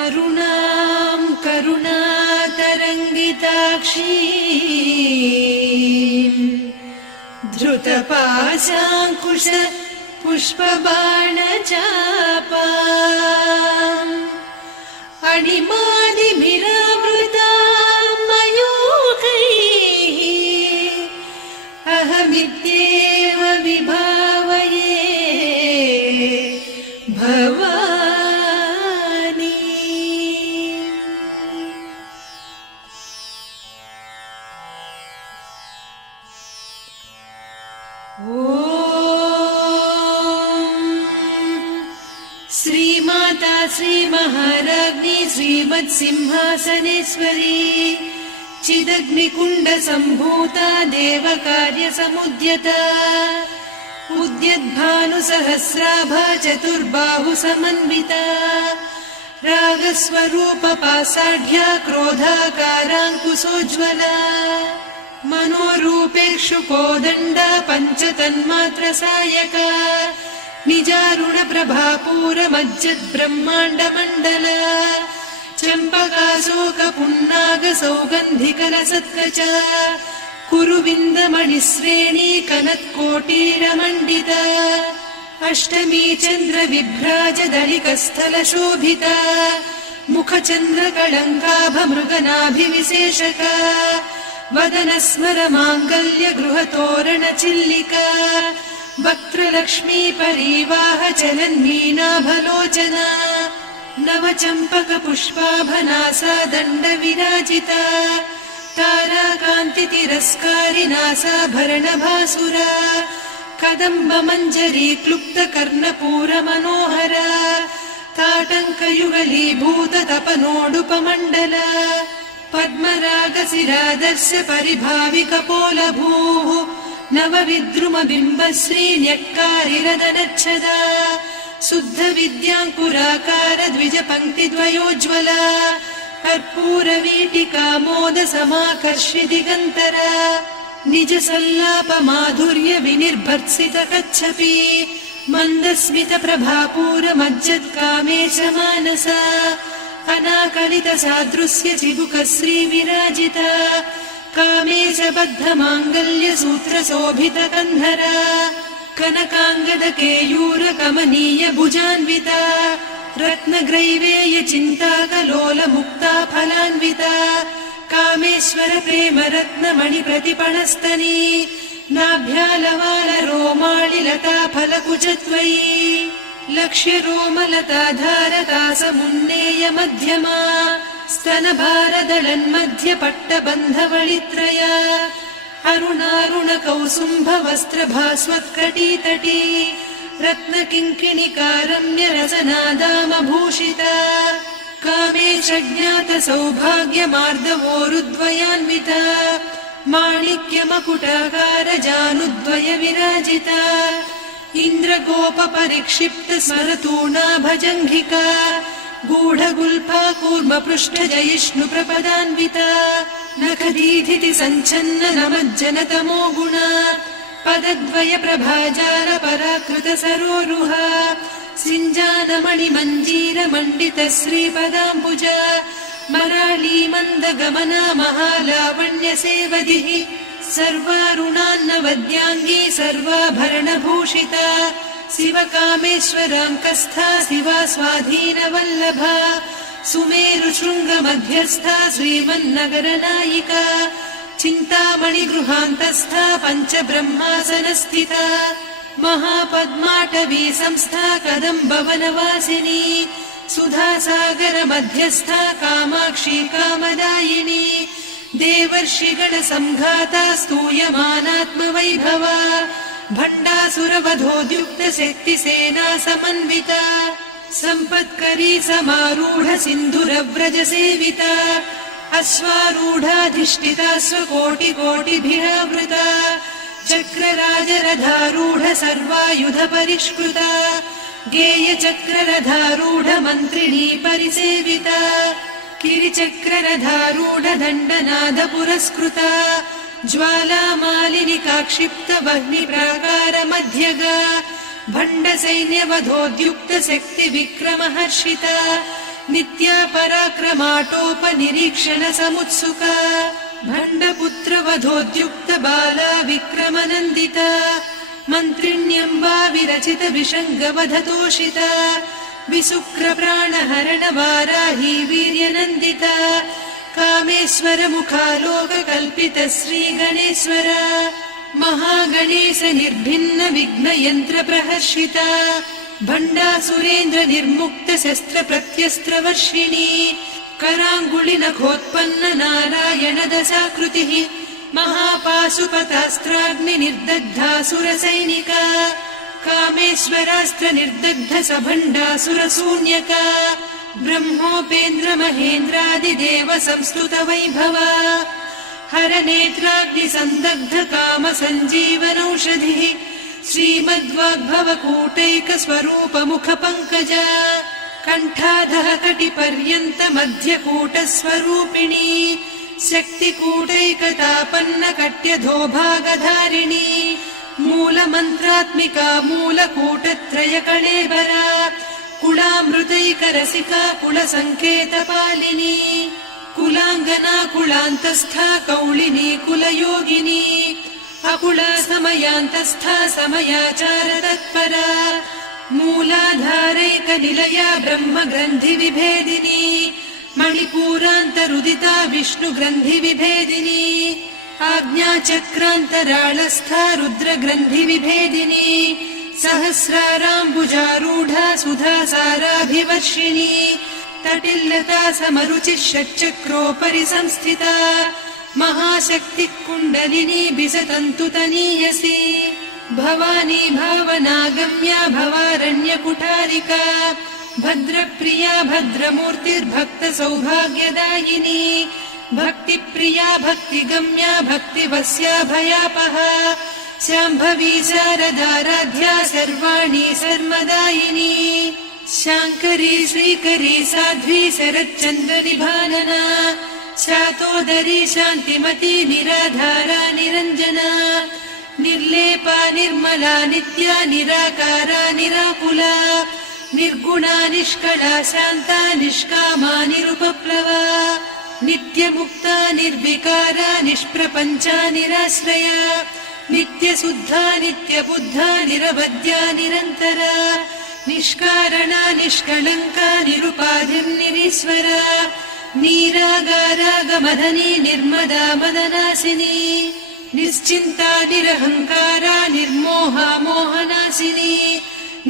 अरुणां करुणातरङ्गिताक्षीं धृतपाशाङ्कुश पुष्पबाणचापाम् अणिमादिभिरावृतां मयूखैः अहमित्येव विभावये भवानी। श्रीमाता श्रीमहाराज्ञी श्रीमत्सिंहासनेश्वरी चिदग्निकुण्डसम्भूता देवकार्यसमुद्यता उद्यद्भानुसहस्राभा चतुर्बाहुसमन्विता रागस्वरूपपासाढ्या क्रोधाकाराङ्कुशोज्ज्वला मनोरूपेक्षुकोदण्डा पञ्चतन्मात्रसायका निजारुणप्रभापूरमज्जद्ब्रह्माण्डमण्डला चम्पकाशोकपुन्नागसौगन्धिकलसत्कचा कुरुविन्दमणिश्रेणी कनत्कोटीरमण्डिता अष्टमी चन्द्रविभ्राजदलिकस्थलशोभिता मुखचन्द्रकळङ्काभमृगनाभिविशेषका वदनस्मरमाङ्गल्य गृहतोरणचिल्लिका वक्त्रलक्ष्मी परिवाह चलन्मीनाभलोचना नवचम्पकपुष्पाभनासा दण्डविराजिता ताराकान्तितिरस्कारिनासाभरणभासुरा कदम्बमञ्जरी क्लुप्तकर्णपूरमनोहरा ताटङ्कयुगलीभूततपनोडुपमण्डला पद्मरागशिरादर्श परिभाविकपोलभूः नवविद्रुमबिम्बश्रीन्यक्कारिरदनच्छदा शुद्धविद्याङ्कुराकार द्विजपङ्क्तिद्वयोज्ज्वला कर्पूरवीटिकामोदसमाकर्षि दिगन्तरा निजसल्लापमाधुर्य विनिर्भर्त्सितकच्छपि मन्दस्मितप्रभापूरमज्जत्कामेशमानसा अनाकलितसादृश्य चिबुकश्रीविराजिता कामेशबद्धमाङ्गल्यसूत्रशोभितकन्धरा कनकाङ्गदकेयूरकमनीय भुजान्विता रत्नग्रैवेयचिन्ताकलोलमुक्ता फलान्विता कामेश्वर प्रेमरत्नमणिप्रतिपणस्तनी नाभ्यालवालरोमाळिलता फलकुचत्वयी लक्ष्यरोमलताधारकासमुन्नेय मध्यमा स्तनभारदलन्मध्यपट्टबन्धवळित्रया अरुणारुणकौसुम्भवस्त्रभास्वत्कटीतटी रत्नकिङ्किणिकारम्यरसनादामभूषिता कामेशज्ञातसौभाग्यमार्दवोरुद्वयान्विता माणिक्यमकुटाकारजानुद्वय विराजिता इन्द्रगोपपरिक्षिप्तस्मरतूणाभजङ्घिका गूढगुल्फा कूर्मपृष्ठजयिष्णुप्रपदान्विता नखदीधिति सञ्छन्न नमज्जनतमो गुणा पदद्वय प्रभाजाल पराकृत सरोरुहा सिञ्जानमणिमञ्जीरमण्डित श्रीपदाम्बुजा मराळी मन्दगमना महालावण्य सेवदिः सर्वारुणान्नवद्याङ्गी सर्वाभरणभूषिता शिवकामेश्वराङ्कस्था शिवा स्वाधीनवल्लभा सुमेरुशृङ्गमध्यस्था श्रीमन्नगरनायिका चिन्तामणिगृहान्तस्था पञ्चब्रह्मासनस्थिता महापद्माटवी संस्था कदम्बवनवासिनी सुधासागरमध्यस्था कामाक्षी कामदायिनी देवर्षिगणसङ्घाता स्तूयमानात्मवैभवा भण्डासुरवधोद्युक्तशक्तिसेना समन्विता सम्पत्करी समारूढ सिन्धुरव्रजसेविता अश्वारूढाधिष्ठिता स्वकोटिकोटिभिरावृता चक्रराजरथारूढ सर्वायुधपरिष्कृता गेयचक्ररथारूढ मन्त्रिणी परिसेविता किरिचक्ररथारूढ दण्डनाद पुरस्कृता ज्वालामालिनिकाक्षिप्त वह्निप्राकार मध्यगा भण्डसैन्यवधोद्युक्त शक्ति विक्रमहर्षिता नित्या पराक्रमाटोपनिरीक्षण समुत्सुका भण्डपुत्रवधोद्युक्त बाला विक्रमनन्दिता मन्त्रिण्यम्बा विरचित विषङ्गवधतोषिता विशुक्रप्राणहरण वाराही वीर्यनन्दिता कामेश्वर मुखालोककल्पित श्रीगणेश्वर महागणेश निर्भिन्न विघ्नयन्त्र प्रहर्षिता भण्डासुरेन्द्र निर्मुक्त शस्त्र प्रत्यस्त्रवर्षिणी कराङ्गुलि नखोत्पन्न नारायण दशाकृतिः महापाशुपतास्त्राग्नि निर्दग्धासुरसैनिका कामेश्वरास्त्र निर्दग्ध सभण्डासुर शून्यका ब्रह्मोपेन्द्र महेन्द्रादिदेव संस्तुत वैभवा हरनेत्राग्नि सन्दग्ध काम सञ्जीवनौषधिः श्रीमद्वाग्भव कूटैक स्वरूप मुख पङ्कजा कण्ठाधः कटिपर्यन्त मध्यकूट स्वरूपिणी शक्तिकूटैकतापन्न कट्यधोभागधारिणी मूलमन्त्रात्मिका मूलकूटत्रय कळेबरा कुलामृतैकरसिका कुलसङ्केतपालिनी कुलाङ्गना कुलान्तस्था कौलिनी कुलयोगिनी अकुला समयान्तस्था समयाचार तत्परा मूलाधारैकनिलया ब्रह्मग्रन्थि विभेदिनी मणिपूरान्तरुदिता विष्णुग्रन्थि विभेदिनी आज्ञाचक्रान्तराळस्था रुद्रग्रन्थि विभेदिनी सहस्राराम्बुजारूढा सुधासाराभिवर्षिणी तटिल्लता समरुचिः षट्चक्रोपरि संस्थिता महाशक्तिः कुण्डलिनी बिसतन्तुतनीयसी भवानी भावनागम्या भवारण्यकुठारिका भद्रप्रिया भद्रमूर्तिर्भक्त सौभाग्यदायिनी भक्तिप्रिया भक्तिगम्या भक्तिवस्या भयापहा शाम्भवी शारदाराध्या सर्वाणि सर्वदायिनी शाङ्करी श्रीकरी साध्वी शरच्चन्द्रनिभानना शातोदरी शान्तिमती निराधारा निरञ्जना निर्लेपा निर्मला नित्या निराकारा निराकुला निर्गुणा निष्कला शान्ता निष्कामा निरुपप्लवा नित्यमुक्ता निर्विकारा निष्प्रपञ्चा निराश्रया नित्यशुद्धा नित्यबुद्धा निरवद्या निरन्तरा निष्कारणा निष्कलङ्का निरुपाधिर्निरीश्वरा नीरागारागमदनी निर्मदा मदनासिनी निश्चिन्ता निरहङ्कारा निर्मोहा मोहनासिनी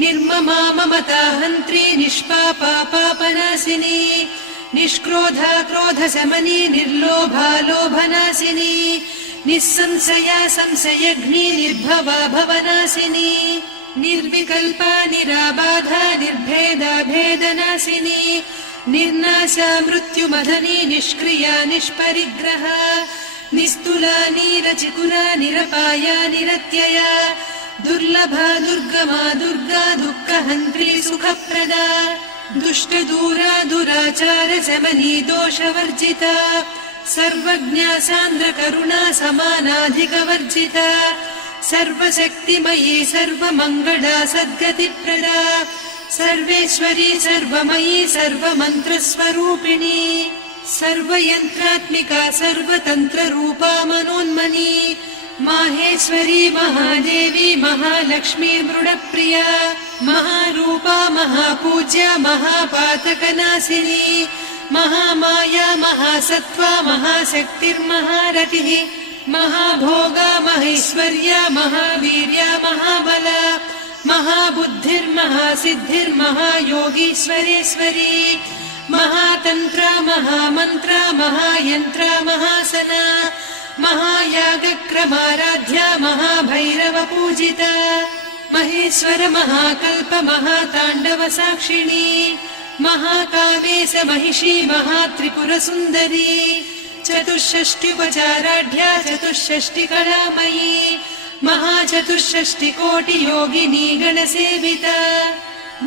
निर्ममा ममता हन्त्री निष्पापा पापनासिनी निष्क्रोधा क्रोधशमनी निर्लोभा लोभनासिनी निस्संशया संशयघ्नी निर्भवा भवनासिनी निर्विकल्पा निराबाधा निर्भेदा भेदनासिनी निर्नाशा मृत्युमदनी निष्क्रिया निष्परिग्रहा निस्तुला नीरचिकुला निरपाया निरत्यया दुर्लभा दुर्गमा दुर्गा दुःखहन्त्री सुखप्रदा दुष्टदूरा दुराचार शमनी दोषवर्जिता सर्वज्ञा सान्द्र करुणा समानाधिकवर्जिता सर्वशक्तिमयी सर्वमङ्गला सद्गतिप्रदा सर्वेश्वरी सर्वमयी सर्वमन्त्रस्वरूपिणी सर्वयन्त्रात्मिका सर्वतन्त्ररूपा मनोन्मनी माहेश्वरी महादेवी महालक्ष्मी मृडप्रिया महारूपा महापूज्या महापातकनाशिनी महामाया महासत्त्वा महाशक्तिर्महारतिः महाभोगा महेश्वर्या महावीर्या महाबला महाबुद्धिर्महासिद्धिर्महायोगीश्वरेश्वरी महातन्त्रा महामन्त्रा महायन्त्रा महासना महायागक्रमाराध्या महाभैरवपूजिता महेश्वर महाकल्प महाताण्डव साक्षिणी महाकामेश महिषी महात्रिपुरसुन्दरी चतुष्षष्ट्युपचाराढ्या चतुष्षष्टिकलामयी महाचतुष्षष्टिकोटियोगिनी गणसेविता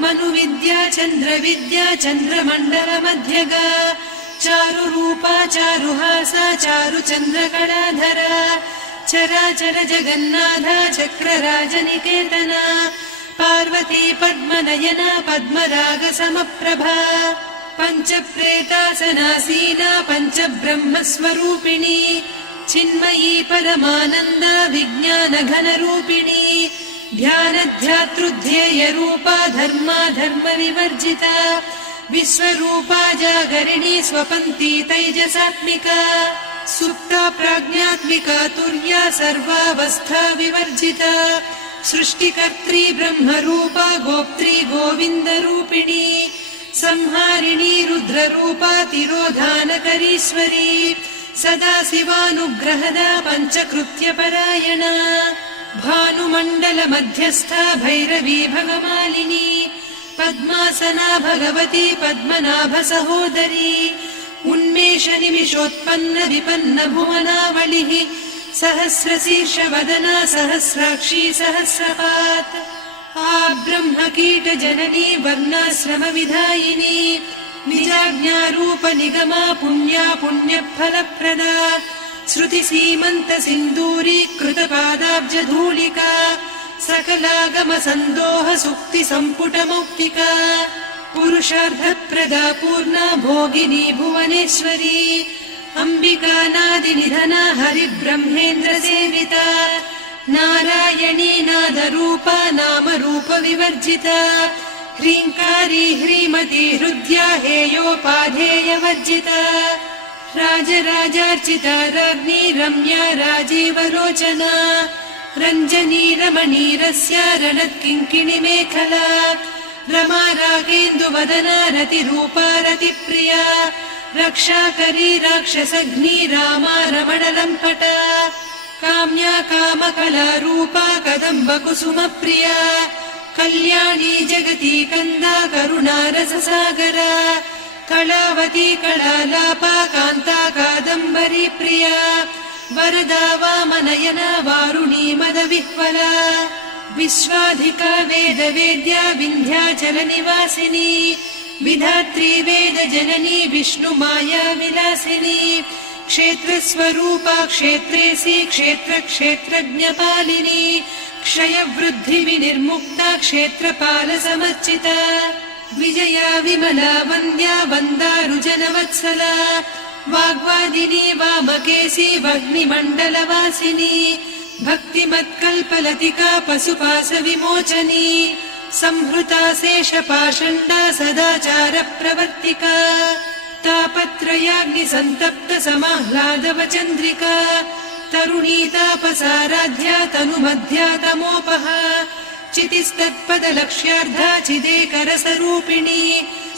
मनुविद्या चन्द्रविद्या चन्द्रमण्डलमध्यगा चारुरूपा चारुहासा चारुचन्द्रकलाधरा चराचर जगन्नाथा चक्रराजनिकेतना पार्वती पद्मनयना पद्मरागसमप्रभा पञ्चप्रेतासनासीना पञ्चब्रह्मस्वरूपिणी चिन्मयी परमानन्दा विज्ञानघनरूपिणी ध्यानध्यातृध्येयरूपा धर्मा धर्मविवर्जिता विश्वरूपा जागरिणी स्वपन्ती तैजसात्मिका सुप्ता प्राज्ञात्मिका तुर्या सर्वावस्था विवर्जिता सृष्टिकर्त्री ब्रह्मरूपा गोप्त्री गोविन्दरूपिणी संहारिणी रुद्ररूपा तिरोधानकरीश्वरी सदा शिवानुग्रहदा पञ्चकृत्यपरायणा भानुमण्डलमध्यस्था भैरवी भगमालिनी पद्मासना भगवती पद्मनाभसहोदरी उन्मेषनिमिषोत्पन्न विपन्न भुवनावलिः सहस्रशीर्षवदना सहस्राक्षी सहस्रपात् ब्रह्मकीटजननी वर्णाश्रमविधायिनी निजाज्ञारूपनिगमा पुण्या पुण्यफलप्रदा श्रुतिसीमन्तसिन्दूरीकृतपादाब्जधूलिका सकलागमसन्दोह सुक्तिसम्पुटमौक्तिका पुरुषार्थप्रदा पूर्णा भोगिनी भुवनेश्वरी अम्बिकानादिनिधना हरिब्रह्मेन्द्रसेविता नारायणी नादरूपा नामरूपविवर्जिता ह्रीङ्कारी ह्रीमती हृद्या हेयोपाधेयवर्जिता राजराजार्चिता राज्ञी रम्या राजीवलोचना रञ्जनी रमणीरस्या रणत्किङ्किणिमेखला रमा रागेन्दुवदना रतिरूपा रतिप्रिया रक्षाकरी राक्षसघ्नी रामा रमणलम्पटा काम्या कामकलारूपा कदम्बकुसुमप्रिया कल्याणी जगती कन्दा करुणारससागरा कलावती कलालापा कान्ता कादम्बरी प्रिया वरदा वामनयना वारुणी मदविह्वला विश्वाधिका वेदवेद्या विन्ध्याचलनिवासिनी विधात्री वेदजननी विष्णुमाया विलासिनी क्षेत्रस्वरूपा क्षेत्रेसी क्षेत्रक्षेत्रज्ञपालिनी क्षयवृद्धिविनिर्मुक्ता क्षेत्रपालसमर्चिता विजया विमला वन्द्या वन्दारुजनवत्सला वाग्वादिनी वामकेशी वह्निमण्डलवासिनी भक्तिमत्कल्पलतिका पशुपाशविमोचनी संहृता शेषपाषण्डा सदाचारप्रवर्तिका तापत्रयाग्निसन्तप्त समाह्लादवचन्द्रिका तरुणी तापसाराध्या तनुमध्या तमोपहा चितिस्तत्पदलक्ष्यार्धा चिदेकरसरूपिणी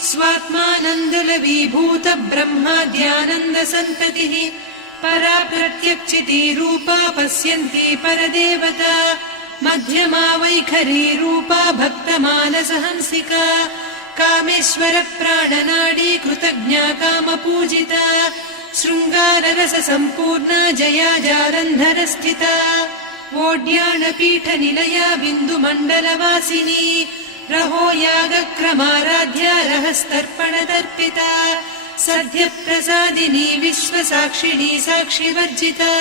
स्वात्मानन्दलवीभूत ब्रह्माद्यानन्दसन्ततिः परा प्रत्यक्षितीरूपा पश्यन्ती परदेवता मध्यमा वैखरी रूपा भक्तमानसहंसिका कामेश्वर प्राणनाडी कृतज्ञा कामपूजिता शृङ्गाररससम्पूर्णा जया जालन्धरस्थिता वोड्याणपीठनिलया बिन्दुमण्डलवासिनी रहो यागक्रमाराध्या रहस्तर्पणदर्पिता सद्यप्रसादिनी विश्वसाक्षिणी साक्षिवर्जिता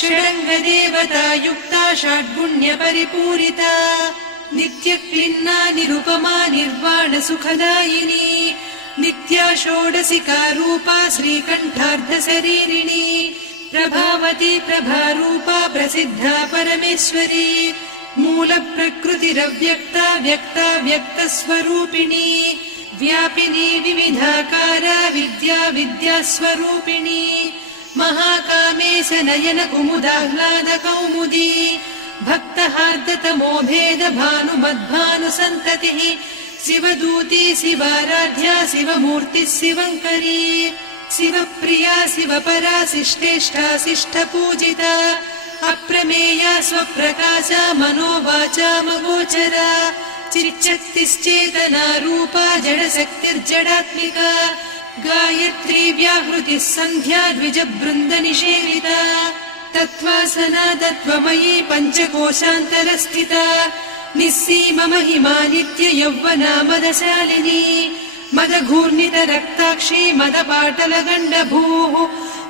षडङ्गदेवता युक्ता षड्गुण्यपरिपूरिता नित्यक्लिन्ना निरुपमा निर्वाणसुखदायिनी नित्या षोडशिका रूपा श्रीकण्ठार्धशरीरिणी प्रभावती प्रभारूपा प्रसिद्धा परमेश्वरी मूलप्रकृतिरव्यक्ता व्यक्ता व्यक्तस्वरूपिणी व्यापिनी विविधाकारा विद्या विद्यास्वरूपिणी महाकामेश नयन कुमुदाह्लाद कौमुदी भक्तहार्दतमो भेद भानुमद्भानुसन्ततिः शिवदूती शिवाराध्या शिवमूर्तिः शिवङ्करी शिवप्रिया शिवपरा शिष्टेष्टा शिष्टपूजिता अप्रमेया स्वप्रकाशा मनोवाचामगोचरा चिच्चक्तिश्चेतना रूपा जडशक्तिर्जडात्मिका गायत्री व्याहृतिः सन्ध्या द्विजबृन्दनिषेविता तत्त्वासना तत्त्वमयी पञ्चकोशान्तरस्थिता निस्सीममहिमा नित्ययौवना मदशालिनी मदघूर्णितरक्ताक्षी मदपाटलगण्डभूः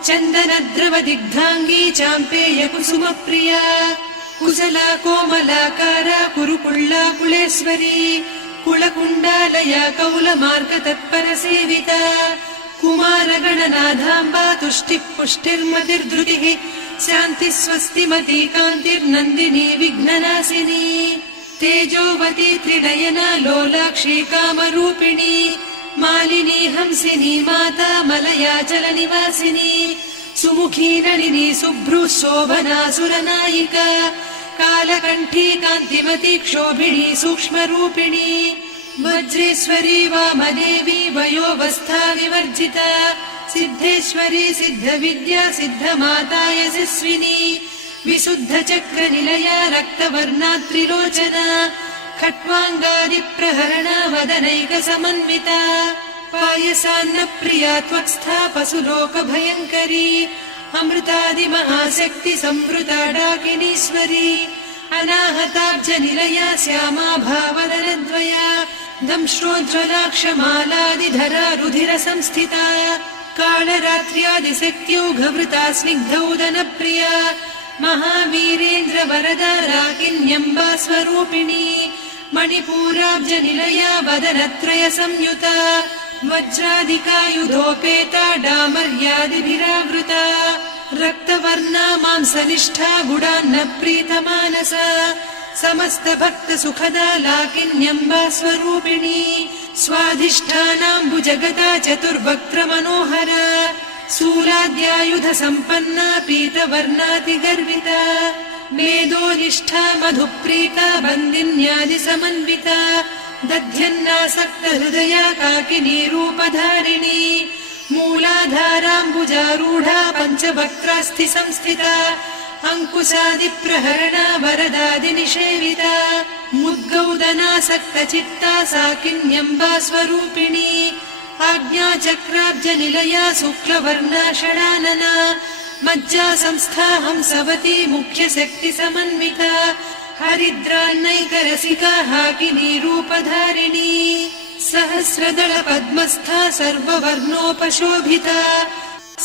चन्दनद्रवदिग्धाङ्गी चाम्पेयकुसुमप्रिया कुशला कोमलाकारा कुरुकुळ्ळा कुलेश्वरी कुलकुण्डालया कौलमार्ग तत्परसेविता कुमारगणनाथाम्बा तुष्टिः पुष्टिर्मतिर्धृतिः शान्तिः स्वस्तिमती कान्तिर्नन्दिनी विघ्ननाशिनी तेजोवती त्रिनयना लोलाक्षी कामरूपिणी मालिनी हंसिनी माता मलयाचलनिवासिनी सुमुखी नलिनी शुभ्रू शोभना सुरनायिका कालकण्ठी कान्तिमती क्षोभिणी सूक्ष्मरूपिणी वज्रेश्वरी वामदेवी वयोवस्था विवर्जिता सिद्धेश्वरी सिद्धविद्या सिद्धमाता यशस्विनी विशुद्धचक्रनिलया रक्तवर्णा त्रिलोचना खट्वाङ्गादिप्रहरणा वदनैकसमन्विता पायसान्नप्रिया त्वक्स्था पशुलोकभयङ्करी अमृतादिमहाशक्ति संवृता डाकिनीश्वरी अनाहताब्जनिलया श्यामा भावदनद्वया दंश्रोज्ज्वलाक्षमालादिधरा रुधिरसंस्थिता कालरात्र्यादिशक्त्यौघवृता स्निग्धौदनप्रिया महावीरेन्द्रवरदा राकिन्यम्बा स्वरूपिणी मणिपूराब्जनिलया वदनत्रय संयुता वज्रादिकायुधोपेता डामर्यादिभिरावृता रक्तवर्णा मांसनिष्ठा गुडान्नप्रीतमानसा समस्तभक्तसुखदा लाकिन्यम्बा स्वरूपिणी स्वाधिष्ठानाम्बुजगदा चतुर्वक्त्रमनोहरा शूलाद्यायुध सम्पन्ना पीतवर्णातिगर्विता मेदोनिष्ठा मधुप्रीता बन्दिन्यादिसमन्विता दध्यन्नासक्तहृदया काकिनी रूपधारिणी मूलाधाराम्बुजारूढा पञ्चवक्त्रास्थि संस्थिता अङ्कुशादिप्रहरणा वरदादिनिषेविता मुद्गौदनासक्तचित्ता साकिन्यम्बा स्वरूपिणी आज्ञाचक्राब्जनिलया शुक्लवर्णा षडानना मज्जा संस्था हंसवती मुख्यशक्तिसमन्विता हरिद्रान्नैकरसिका हाकिनी रूपधारिणी सहस्रदल पद्मस्था सर्ववर्णोपशोभिता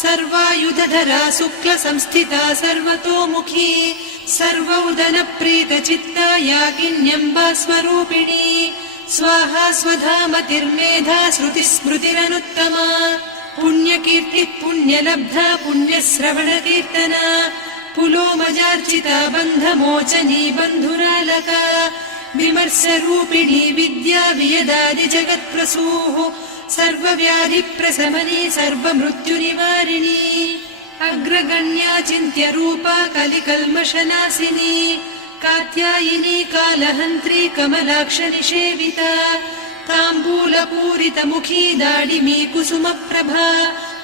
सर्वायुधधरा शुक्लसंस्थिता सर्वतोमुखी सर्वौदनप्रीतचित्ता याकिन्यम्बा स्वरूपिणी स्वाहा स्वधामतिर्मेधा श्रुतिस्मृतिरनुत्तमा पुण्यकीर्तिः पुण्यलब्धा पुण्यश्रवणकीर्तना पुलोमजार्चिता बन्धमोचनी बन्धुरालका विमर्शरूपिणी विद्या वियदादिजगत्प्रसूः सर्वव्याधिप्रशमनी सर्वमृत्युनिवारिणी अग्रगण्या चिन्त्यरूपा कलिकल्मषनाशिनी कात्यायिनी कालहन्त्री कमलाक्षनिषेविता ताम्बूलपूरितमुखी दाडिमी कुसुमप्रभा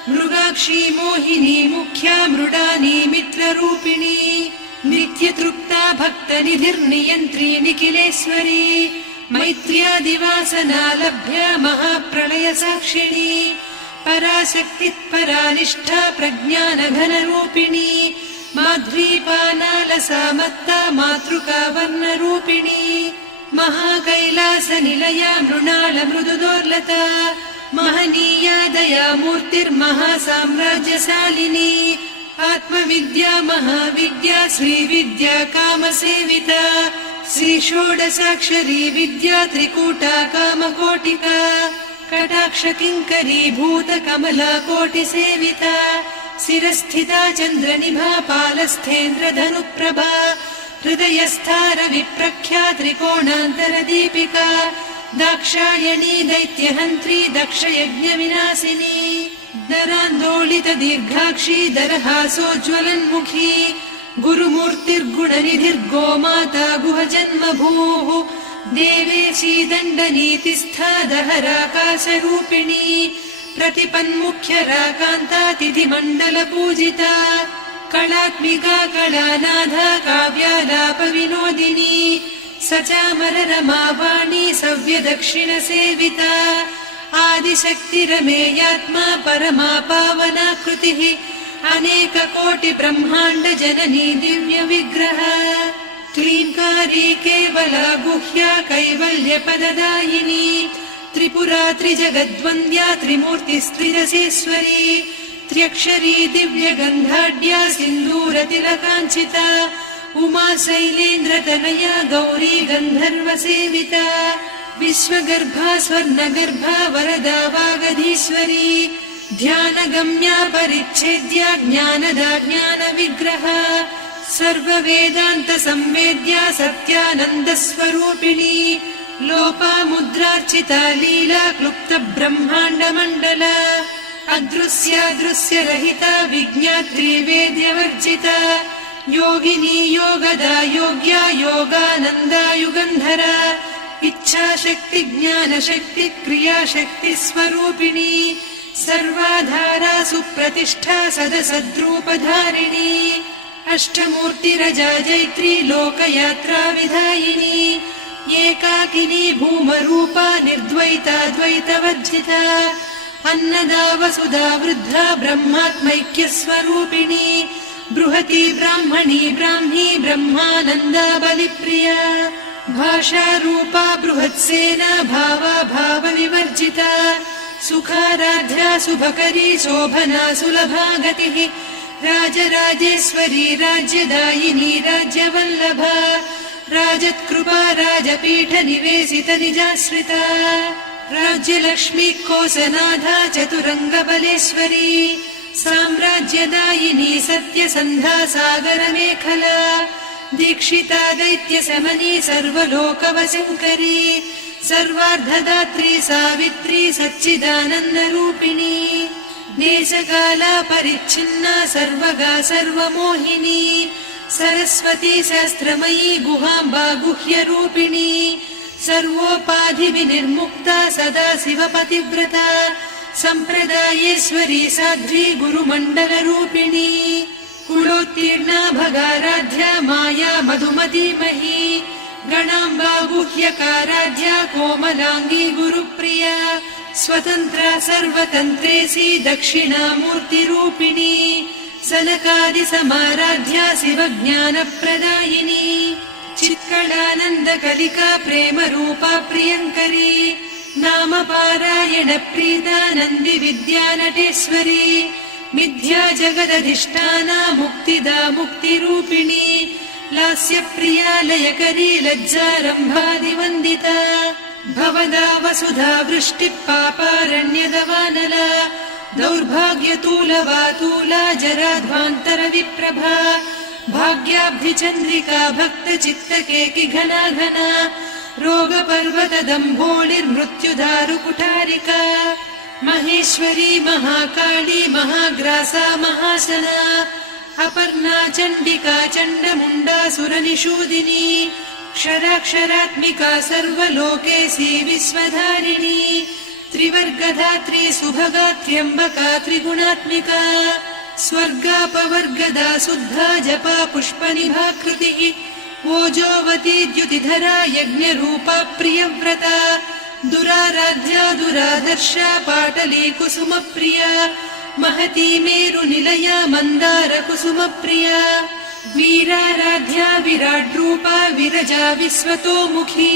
मृगाक्षी मोहिनी मुख्या मृडानी मित्ररूपिणी नित्यतृप्ता भक्तनिधिर्नियन्त्री निखिलेश्वरी मैत्र्यादिवासना लभ्या महाप्रलयसाक्षिणी पराशक्तिः परानिष्ठा प्रज्ञानघनरूपिणी माध्वीपानालसामत्ता मातृका वर्णरूपिणी महाकैलासनिलया मृणालमृदुदोर्लता महनीया दयामूर्तिर्महासाम्राज्यशालिनी आत्मविद्या महाविद्या श्रीविद्या कामसेविता श्रीषोडशाक्षरी विद्या त्रिकूटा कामकोटिका कटाक्षकिङ्करी भूतकमला कोटिसेविता शिरस्थिता चन्द्रनिभा पालस्थेन्द्रधनुप्रभा हृदयस्था रविप्रख्या त्रिकोणान्तरदीपिका दाक्षायणी दैत्यहन्त्री दक्षयज्ञविनाशिनी दरान्दोलित दीर्घाक्षी दरहासोज्ज्वलन्मुखी गुरुमूर्तिर्गुणनिधिर्गोमाता गुहजन्मभूः देवेशी दण्डनीतिस्था दहराकाशरूपिणी प्रतिपन्मुख्यराकान्ता तिथिमण्डलपूजिता कलात्मिका कलानाथा काव्यालापविनोदिनी सचामररमावाणी सव्यदक्षिणसेविता आदिशक्तिरमेयात्मा परमा पावनाकृतिः अनेककोटिब्रह्माण्डजननी दिव्यविग्रह क्लीङ्कारी केवला गुह्या कैवल्यपददायिनी त्रिपुरा त्रिजगद्वन्द्या त्रिमूर्तिस्त्रिदशेश्वरी त्र्यक्षरी दिव्यगन्धाढ्या सिन्दूरतिलकाञ्चिता उमा शैलेन्द्रतनया गौरी गन्धर्वसेविता विश्वगर्भा स्वर्णगर्भा वरदा वागधीश्वरी ध्यानगम्या परिच्छेद्या ज्ञानदा ज्ञानविग्रहा सर्ववेदान्तसंवेद्या सत्यानन्दस्वरूपिणी लोपामुद्रार्चिता लीला क्लुप्तब्रह्माण्डमण्डला अदृश्यादृश्यरहिता विज्ञात्री वेद्यवर्जिता योगिनी योगदा योग्या योगानन्दा युगन्धरा इच्छाशक्ति ज्ञानशक्ति क्रियाशक्ति स्वरूपिणी सर्वाधारा सुप्रतिष्ठा सदसद्रूपधारिणी अष्टमूर्तिरजा जैत्री लोकयात्रा विधायिनी एकाकिनी भूमरूपा निर्द्वैता द्वैतवर्जिता अन्नदा वसुधा वृद्धा ब्रह्मात्मैक्यस्वरूपिणी बृहती ब्राह्मणी ब्राह्मी ब्रह्मानन्दा बलिप्रिया भाषारूपा बृहत्सेना भावा भावविवर्जिता सुखाराध्या शुभकरी शोभना सुलभा गतिः राजराजेश्वरी राज्यदायिनी राज्यवल्लभा राजत्कृपा राजपीठ निवेशित निजाश्रिता राज्यलक्ष्मी कोसनाधा चतुरङ्गबलेश्वरी साम्राज्यदायिनी सत्यसन्धा सागरमेखला दीक्षिता दैत्यशमनी सर्वलोकवशङ्करी सर्वार्धदात्री सावित्री सच्चिदानन्दरूपिणी देशकाला परिच्छिन्ना सर्वगा सर्वमोहिनी सरस्वती शास्त्रमयी गुहाम्बा गुह्यरूपिणी सर्वोपाधिविनिर्मुक्ता सदा शिवपतिव्रता सम्प्रदायेश्वरी साध्वी गुरुमण्डलरूपिणी कुलोत्तीर्णा भगाराध्या माया मधुमतीमही गणाम्बा गुह्यकाराध्या कोमलाङ्गी गुरुप्रिया स्वतन्त्रा सर्वतन्त्रेसी दक्षिणामूर्तिरूपिणी सनकादिसमाराध्या शिवज्ञानप्रदायिनी चित्कलानन्दकलिका प्रेमरूपा प्रियङ्करी नामपारायण प्रीता नन्दिविद्या नटेश्वरी मिथ्या जगदधिष्ठाना मुक्तिदा मुक्तिरूपिणी लास्यप्रिया लयकरी लज्जारम्भादिवन्दिता भवदा वसुधा वृष्टिः पापारण्यदवानला दौर्भाग्यतूलवातूला जराध्वान्तरविप्रभा भाग्याब्धिचन्द्रिका भक्तचित्तकेकि घना घना रोगपर्वतदम्भोळिर्मृत्युदारुकुठारिका महेश्वरी महाकाली महाग्रासा महाशना अपर्णा चण्डिका चण्डमुण्डा सुरनिषूदिनी क्षराक्षरात्मिका सर्वलोकेशी विश्वधारिणी त्रिवर्गधात्री सुभगा त्र्यम्बका त्रिगुणात्मिका स्वर्गापवर्गदा शुद्धा जपा पुष्पनिभाकृतिः ओजोवती द्युतिधरा यज्ञरूपा प्रियव्रता दुराराध्या दुरादर्शा पाटली कुसुमप्रिया महती मेरुनिलया मन्दार कुसुमप्रिया वीराराध्या विराड्रूपा विरजा विश्वतोमुखी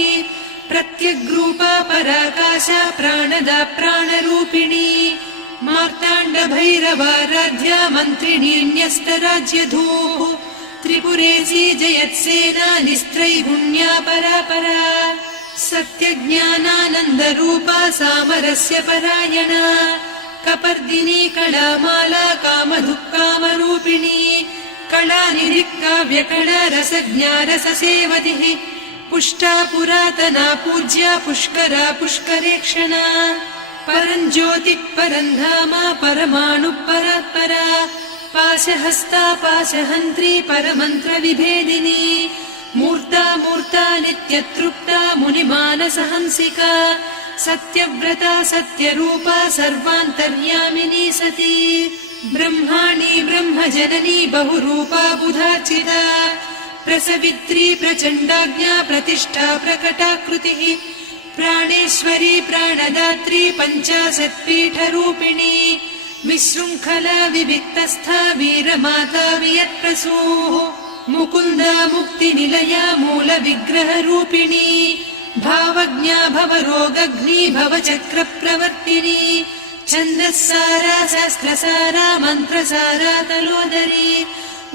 प्रत्यग्रूपा पराकाशा प्राणदा प्राणरूपिणी मार्ताण्ड भैरवाराध्या मन्त्रिणी न्यस्तराज्यधूः त्रिपुरेशी जयत्सेना निस्त्रैगुण्या परापरा सत्यज्ञानानन्दरूपा सामरस्य परायणा कपर्दिनी कलामाला कामधुक्कामरूपिणी कलानिधिः काव्यकला रसज्ञा रससेवतिः पुष्टा पुरातना पूज्या पुष्करा पुष्करेक्षणा परञ्ज्योतिः परन्धामा परमाणुः परात्परा पाशहस्ता पाशहन्त्री परमन्त्रविभेदिनी मूर्ता मूर्ता नित्यतृप्ता मुनिमानसहंसिका सत्यव्रता सत्यरूपा सर्वान्तर्यामिनी सती ब्रह्माणी ब्रह्मजननी बहुरूपा बुधार्चिता प्रसवित्री प्रचण्डाज्ञा प्रतिष्ठा प्रकटाकृतिः प्राणेश्वरी प्राणदात्री पञ्चाशत्पीठरूपिणी विशृङ्खला विविक्तस्था वीरमाता वियत्प्रसूः मुकुन्दा मुक्तिनिलया मूलविग्रहरूपिणी भावज्ञा भवरोगग्नी भवचक्रप्रवर्तिनी छन्दस्सारा शास्त्रसारा मन्त्रसारा तलोदरी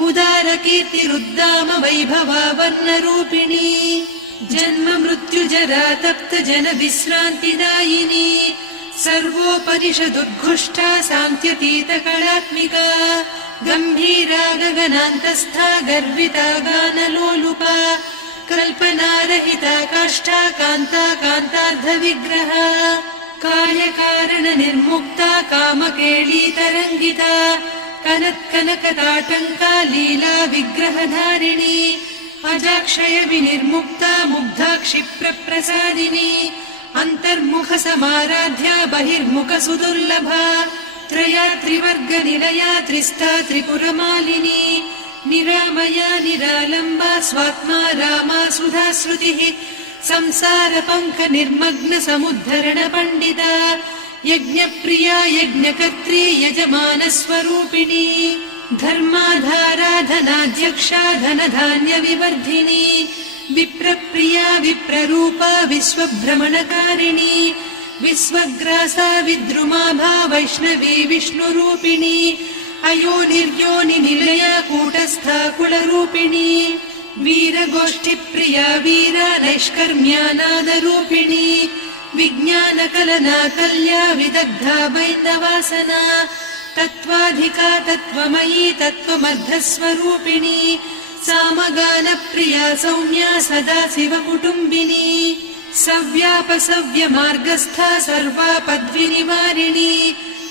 उदारकीर्तिरुद्दाम वैभवावर्णरूपिणी जन्म मृत्युजरा तप्त जन विश्रान्तिदायिनी सर्वोपनिषदुद्घुष्टा सान्त्यतीतकलात्मिका गम्भीरा गगनान्तस्था गर्विता गानलोलुपा कल्पनारहिता काष्ठा कान्ता कान्तार्धविग्रहा कायकारण निर्मुक्ता कामकेळीतरङ्गिता कनत्कनकताटङ्का लीला विग्रहधारिणी अजाक्षय विनिर्मुक्ता मुग्धा क्षिप्रप्रसादिनी अन्तर्मुख समाराध्या बहिर्मुख सुदुर्लभा त्रया त्रिवर्गनिलया त्रिस्ता त्रिपुरमालिनी निरामया निरालम्बा स्वात्मा रामा सुधा श्रुतिः संसार पङ्क निर्मग्न समुद्धरण पण्डिता यज्ञप्रिया यज्ञकर्त्री यजमानस्वरूपिणी धर्माधाराधनाध्यक्षा धनधान्य विवर्धिनी विप्रप्रिया विप्ररूपा विश्वभ्रमणकारिणी विश्वग्रासा विद्रुमाभा वैष्णवी विष्णुरूपिणी अयोनिर्योनि निलया कूटस्था कुलरूपिणी वीरगोष्ठिप्रिया वीरा नैष्कर्म्यानादरूपिणी विज्ञानकलना कल्या विदग्धा वैन्दवासना तत्त्वाधिका तत्त्वमयी तत्त्वमर्धस्वरूपिणी सामगानप्रिया सौम्या सदा शिवकुटुम्बिनी सव्यापसव्यमार्गस्था सर्वापद्विनिवारिणी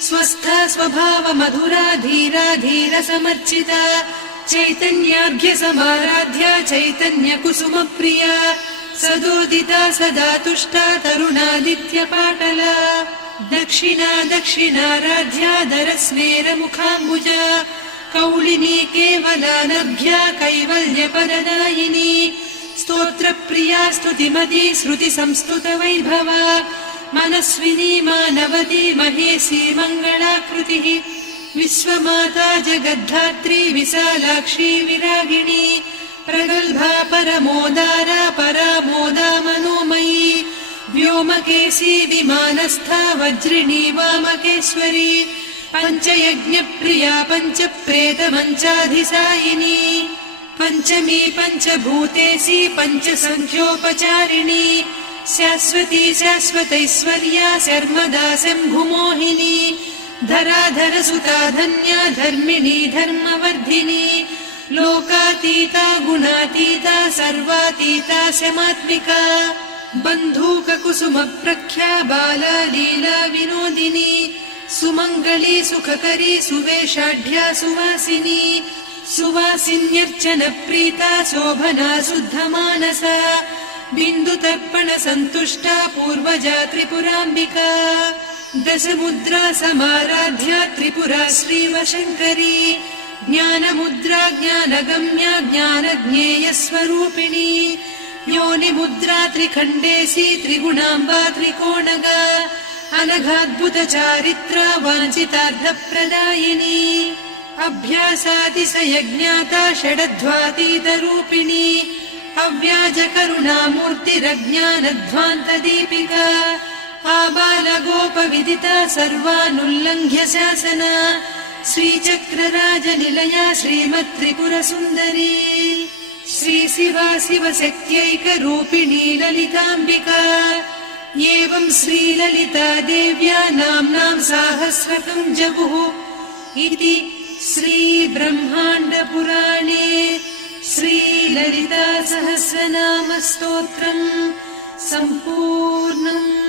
स्वस्था स्वभावमधुरा धीरा धीरसमर्चिता चैतन्यार्घ्य समाराध्या चैतन्यकुसुमप्रिया सदोदिता सदा तुष्टा तरुणादित्यपाटला दक्षिणा दक्षिणाराध्या दरस्मेरमुखाम्बुजा कौलिनी केवलानभ्या कैवल्यपददायिनी स्तोत्रप्रिया स्तुतिमती श्रुतिसंस्तुतवैभवा मनस्विनी मानवती महेशी मङ्गलाकृतिः विश्वमाता जगद्धात्री विशालाक्षी विरागिणी प्रगल्भा परमोदारा परामोदा मनोमयी व्योमकेशी विमानस्था वज्रिणी वामकेश्वरी पञ्चयज्ञप्रिया पञ्चप्रेतमञ्चाधिसायिनी पञ्चमी पञ्चभूतेशी पञ्चसङ्ख्योपचारिणी शाश्वती शाश्वतैश्वर्या शर्मदा शम्भुमोहिनी धराधरसुता धन्या धर्मिणी धर्मवर्धिनी लोकातीता गुणातीता सर्वातीता शमात्मिका बन्धूककुसुमप्रख्या बाला लीला विनोदिनी सुमङ्गली सुखकरी सुवेशाढ्या सुवासिनी सुवासिन्यर्चनप्रीता शोभना शुद्धमानसा बिन्दुतर्पण सन्तुष्टा पूर्वजा त्रिपुराम्बिका दशमुद्रा समाराध्या त्रिपुरा श्रीवशङ्करी ज्ञानमुद्रा ज्ञानगम्या ज्ञानज्ञेयस्वरूपिणी योनिमुद्रा त्रिखण्डेशी त्रिगुणाम्बा त्रिकोणगा अनघाद्भुतचारित्रा वाञ्छितार्थप्रदायिनी अभ्यासातिशयज्ञाता षडध्वातीतरूपिणी अव्याजकरुणामूर्तिरज्ञानध्वान्तदीपिका आबालगोपविदिता सर्वानुल्लङ्घ्य शासना श्रीचक्रराजनिलया श्रीमत्त्रिपुरसुन्दरी श्रीशिवा शिवशक्त्यैकरूपिणी ललिताम्बिका एवं श्रीललिता देव्या नाम्नां साहस्रकं जगुः इति श्रीब्रह्माण्डपुराणे श्रीललिता सहस्रनामस्तोत्रम् सम्पूर्णम्।